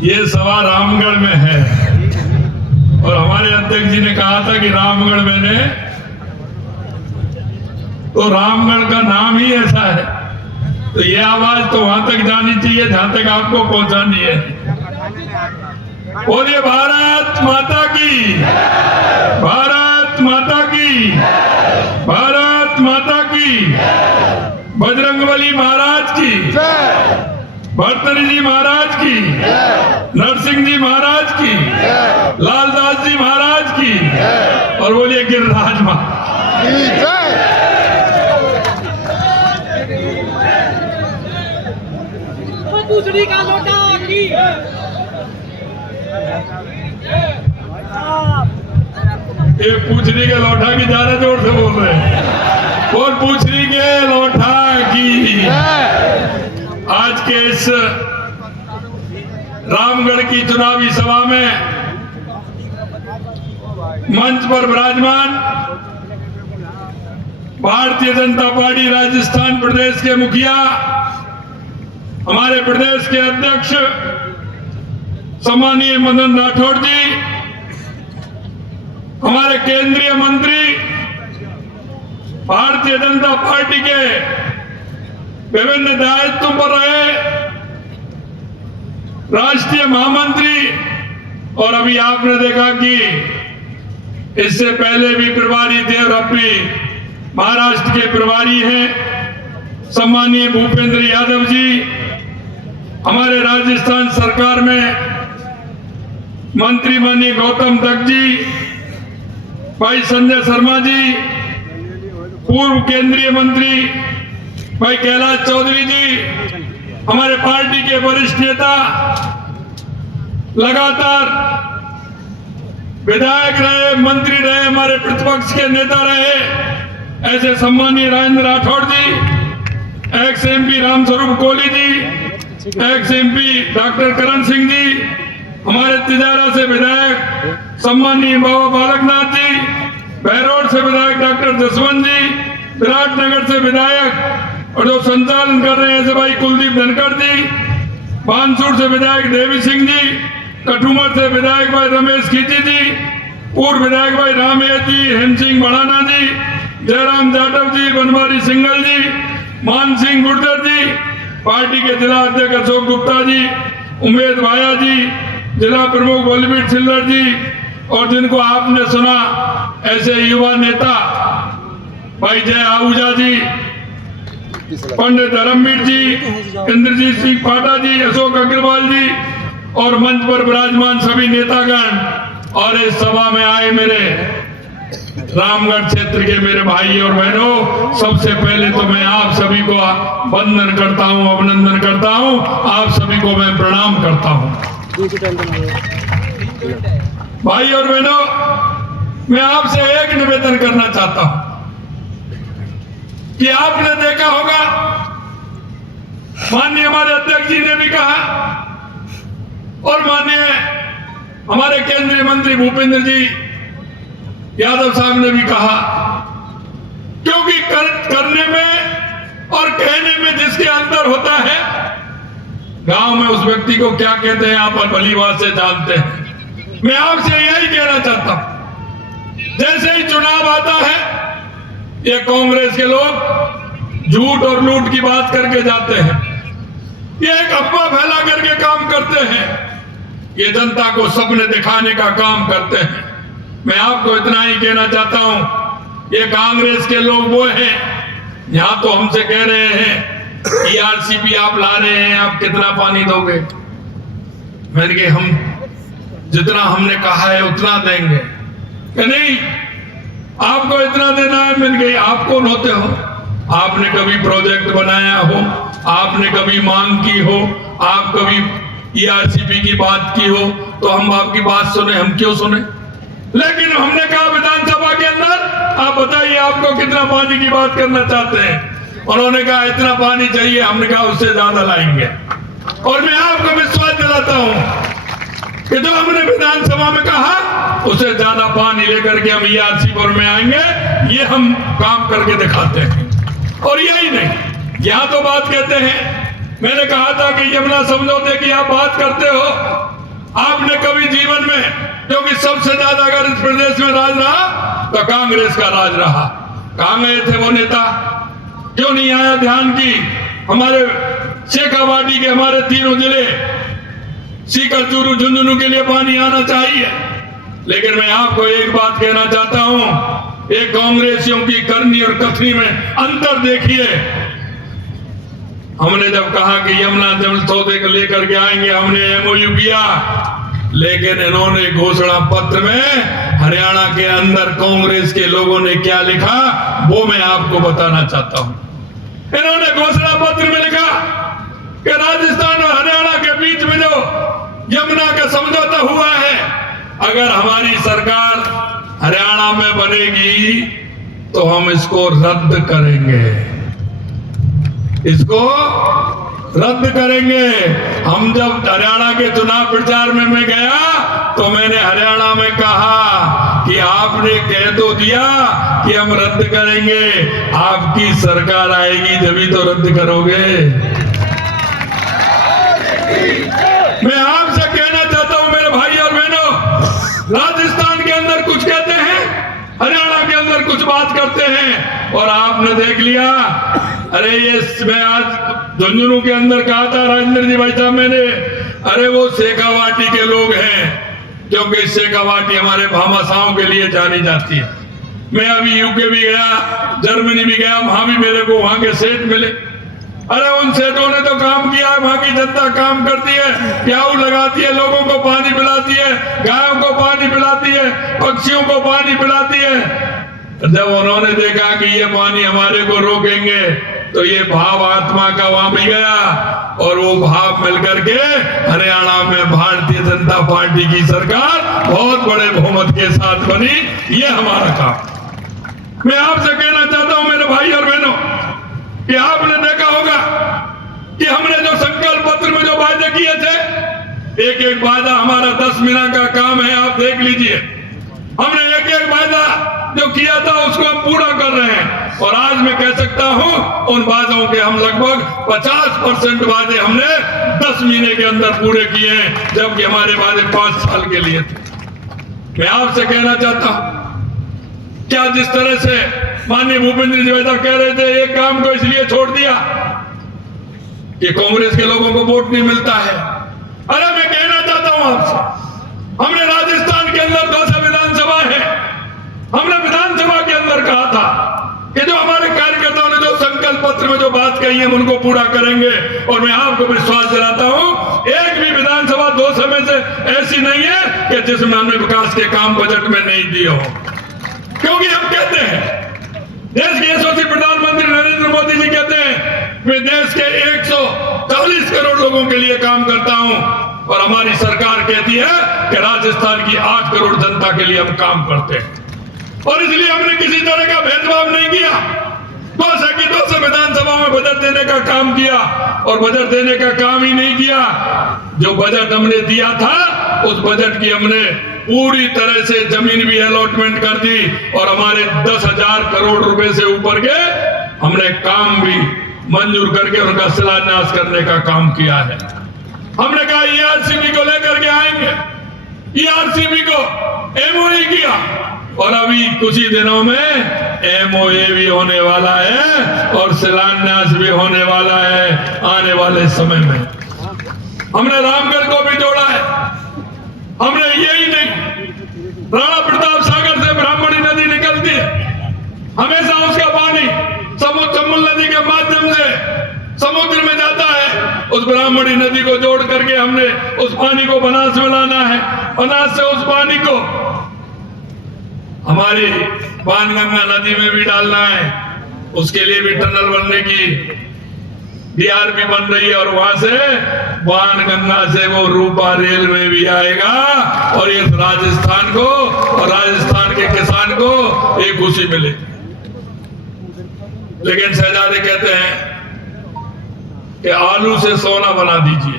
ये सभा रामगढ़ में है और हमारे अध्यक्ष जी ने कहा था कि रामगढ़ मैंने, तो रामगढ़ का नाम ही ऐसा है, तो ये आवाज तो वहां तक जानी चाहिए जहां तक आपको पहुंचानी है। बोलिए भारत माता की, भारत माता की, भारत माता की, बजरंगबली महाराज की, भर्तृहरि जी महाराज की, नरसिंह जी महाराज की, लालदास जी महाराज की, और बोलिए गिरिराज महाराज। दूसरी का लोटा की ये पूछनी के लौटा की ज्यादा जोर से बोल रहे हैं। और पूछनी के लौटा की आज के इस रामगढ़ की चुनावी सभा में मंच पर विराजमान भारतीय जनता पार्टी राजस्थान प्रदेश के मुखिया, हमारे प्रदेश के अध्यक्ष सम्मानीय मदन राठौड़ जी, हमारे केंद्रीय मंत्री, भारतीय जनता पार्टी के विभिन्न दायित्वों पर रहे राष्ट्रीय महामंत्री, और अभी आपने देखा कि इससे पहले भी प्रभारी थे और अभी महाराष्ट्र के प्रभारी हैं सम्मानीय भूपेंद्र यादव जी, हमारे राजस्थान सरकार में मंत्री माननीय गौतम दत्त जी, भाई संजय शर्मा जी, पूर्व केंद्रीय मंत्री भाई कैलाश चौधरी जी, हमारे पार्टी के वरिष्ठ नेता, लगातार विधायक रहे, मंत्री रहे, हमारे प्रतिपक्ष के नेता रहे, ऐसे सम्मानीय राजेंद्र राठौड़ जी, x MP Ramswaroop Kohli ji, x MP doctor Karan Singh ji, हमारे तिजारा से विधायक सम्मानीय बाबा बालकनाथ जी, बहरोड से विधायक डॉक्टर जसवंत जी, विराटनगर से विधायक और जो संचालन कर रहे हैं ऐसे भाई कुलदीप धनखड़ जी, बानसूर से विधायक देवी सिंह जी, कठुमर से विधायक भाई रमेश खींची जी, पूर्व विधायक भाई रामेश जी, हेम सिंह बढ़ाना जी, जयराम जाटव जी, बनवारी सिंगल जी, मान सिंह गुर्जर जी, पार्टी के जिला अध्यक्ष अशोक गुप्ता जी, उमेद भाया जी, जिला प्रमुख बलबीर सिल्लर जी, और जिनको आपने सुना ऐसे युवा नेता भाई जय आहूजा जी, पंडित धर्मवीर जी, इंद्रजीत सिंह पाटा जी, अशोक अग्रवाल जी, और मंच पर विराजमान सभी नेतागण, और इस सभा में आए मेरे रामगढ़ क्षेत्र के मेरे भाई और बहनों, सबसे पहले तो मैं आप सभी को वंदन करता हूं, अभिनंदन करता हूं, आप सभी को मैं प्रणाम करता हूं। भाई और बहनों, मैं आपसे एक निवेदन करना चाहता हूं कि आपने देखा होगा, माननीय हमारे अध्यक्ष जी ने भी कहा और माननीय हमारे केंद्रीय मंत्री भूपेंद्र जी यादव साहब ने भी कहा, क्योंकि करने में और कहने में जिसके अंतर होता है, गांव में उस व्यक्ति को क्या कहते हैं आप भली बात से जानते हैं। मैं आपसे यही कहना चाहता हूं, जैसे ही चुनाव आता है, ये कांग्रेस के लोग झूठ और लूट की बात करके जाते हैं, ये एक अफवाह फैला करके काम करते हैं, ये जनता को सपने दिखाने का काम करते हैं। मैं आपको इतना ही कहना चाहता हूं, ये कांग्रेस के लोग वो हैं, यहां तो हमसे कह रहे हैं ERCP आप ला रहे हैं, आप कितना पानी दोगे? मैंने कहा हम जितना हमने कहा है उतना देंगे। कि नहीं, आपको इतना देना है। मैंने कहा आप कौन होते हो? आपने कभी प्रोजेक्ट बनाया हो, आपने कभी मांग की हो, आप कभी ERCP की बात की हो, तो हम आपकी बात सुने, हम क्यों सुने? लेकिन हमने कहा विधानसभा के अंदर आप बताइए आपको कितना पानी की बात करना चाहते हैं। उन्होंने कहा इतना पानी चाहिए, हमने कहा उससे ज्यादा लाएंगे। और मैं आपको विश्वास दिलाता हूं कि जो हमने विधानसभा में कहा उससे ज्यादा पानी लेकर के हम ERCP में आएंगे, ये हम काम करके दिखाते हैं। और यही नहीं, यहां तो बात कहते हैं, मैंने कहा था कि यमुना समझौते की आप बात करते हो, आपने कभी जीवन में, क्योंकि सबसे ज्यादा अगर इस प्रदेश में राज रहा तो कांग्रेस का राज रहा, कहां गए थे वो नेता? क्यों नहीं आया ध्यान की हमारे शेखावाटी के हमारे तीनों जिले सीकर, चूरू, झुंझुनू के लिए पानी आना चाहिए। लेकिन मैं आपको एक बात कहना चाहता हूं, एक कांग्रेसियों की करनी और कथनी में अंतर देखिए। हमने जब कहा कि यमुना जल सौदे को लेकर के आएंगे, हमने एमओयू किया, लेकिन इन्होंने घोषणा पत्र में हरियाणा के अंदर कांग्रेस के लोगों ने क्या लिखा वो मैं आपको बताना चाहता हूं। इन्होंने घोषणा पत्र में लिखा कि राजस्थान और हरियाणा के बीच में जो यमुना का समझौता हुआ है, अगर हमारी सरकार हरियाणा में बनेगी तो हम इसको रद्द करेंगे, इसको रद्द करेंगे। हम जब हरियाणा के चुनाव प्रचार में मैं गया तो मैंने हरियाणा में कहा कि आपने कह तो दिया कि हम रद्द करेंगे, आपकी सरकार आएगी जब तो रद्द करोगे। मैं आपसे कहना चाहता हूं मेरे भाई और बहनों, राजस्थान के अंदर कुछ कहते हैं, हरियाणा के अंदर कुछ बात करते हैं, और आपने देख लिया। अरे ये मैं आज झुंझुनू के अंदर कहा था राजेंद्र जी भाई साहब, मैंने, अरे वो शेखावाटी के लोग हैं, क्योंकि शेखावाटी हमारे भामाशाहों के लिए जानी जाती है। मैं अभी यूके भी गया, जर्मनी भी गया, वहां भी मेरे को वहां के सेठ मिले। अरे उन सेठों ने तो काम किया है, वहां की जनता काम करती है, प्याऊ लगाती है, लोगों को पानी पिलाती है, गायों को पानी पिलाती है, पक्षियों को पानी पिलाती है। जब उन्होंने देखा कि ये पानी हमारे को रोकेंगे तो ये भाव आत्मा का वहां भी गया, और वो भाव मिलकर के हरियाणा में भारतीय जनता पार्टी की सरकार बहुत बड़े बहुमत के साथ बनी। ये हमारा काम। मैं आपसे कहना चाहता हूं मेरे भाई और बहनों कि आपने देखा होगा कि हमने जो संकल्प पत्र में जो वायदे किए थे, एक एक वायदा हमारा 10 महीना का काम है, आप देख लीजिए। हमने एक एक वायदा जो किया था उसको हम पूरा कर रहे हैं, और आज मैं कह सकता हूं उन वादों के हम लगभग 50% वादे हमने 10 महीने के अंदर पूरे किए हैं, जबकि हमारे वादे 5 साल के लिए थे। मैं आपसे कहना चाहता हूं, क्या जिस तरह से माननीय भूपेंद्र जी वैसा कह रहे थे, एक काम को इसलिए छोड़ दिया कि कांग्रेस के लोगों को वोट नहीं मिलता है। अरे मैं कहना चाहता हूं आपसे, हमने राजस्थान के अंदर 200 विधानसभा है, हमने विधानसभा के अंदर कहा था कि जो हमारे कार्यकर्ताओं ने जो संकल्प पत्र में जो बात कही है हम उनको पूरा करेंगे, और मैं आपको विश्वास दिलाता हूं एक भी विधानसभा 200 में से ऐसी नहीं है कि जिसमें हमने विकास के काम बजट में नहीं दिए हो। क्योंकि हम कहते हैं, देश के यशस्वी प्रधानमंत्री नरेंद्र मोदी जी कहते हैं मैं देश के 140 करोड़ लोगों के लिए काम करता हूं, और हमारी सरकार कहती है कि राजस्थान की 8 करोड़ जनता के लिए हम काम करते हैं, और इसलिए हमने किसी तरह का भेदभाव नहीं किया। 200 विधानसभा में बजट देने का काम किया, और बजट देने का काम ही नहीं किया, जो बजट हमने दिया था उस बजट की हमने पूरी तरह से जमीन भी अलॉटमेंट कर दी, और हमारे 10,000 करोड़ रुपए से ऊपर के हमने काम भी मंजूर करके उनका शिलान्यास करने का काम किया है। हमने कहा ईआरसीबी को लेकर के आएंगे, ईआरसीबी को एमओए किया, और अभी कुछ ही दिनों में एमओए भी होने वाला है और शिलान्यास भी होने वाला है आने वाले समय में। हमने रामगढ़ को भी जोड़ा है। हमने यही नहीं, राणा प्रताप सागर से ब्राह्मणी नदी निकलती है, हमेशा उसका पानी चंबल नदी के माध्यम से समुद्र में जाता है। उस ब्राह्मणी नदी को जोड़ करके हमने उस पानी को बनास में लाना है, बनास से उस पानी को हमारी बाणगंगा नदी में भी डालना है। उसके लिए भी टनल बनने की डीआरपी बन रही है, और वहां से बाणगंगा से वो रूपा रेल में भी आएगा, और ये राजस्थान को और राजस्थान के किसान को एक खुशी मिलेगी। लेकिन शहजादे कहते हैं कि आलू से सोना बना दीजिए।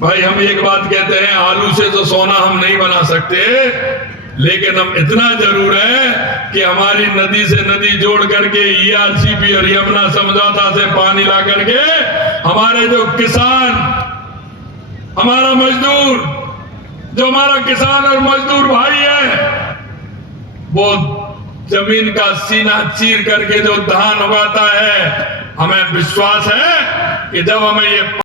भाई हम एक बात कहते हैं, आलू से तो सोना हम नहीं बना सकते, लेकिन हम इतना जरूर है कि हमारी नदी से नदी जोड़ करके ईआरसीपी और यमुना समझौता से पानी ला करके हमारे जो किसान हमारा मजदूर, जो हमारा किसान और मजदूर भाई है, वो जमीन का सीना चीर करके जो धान उगाता है, हमें विश्वास है कि जब हमें ये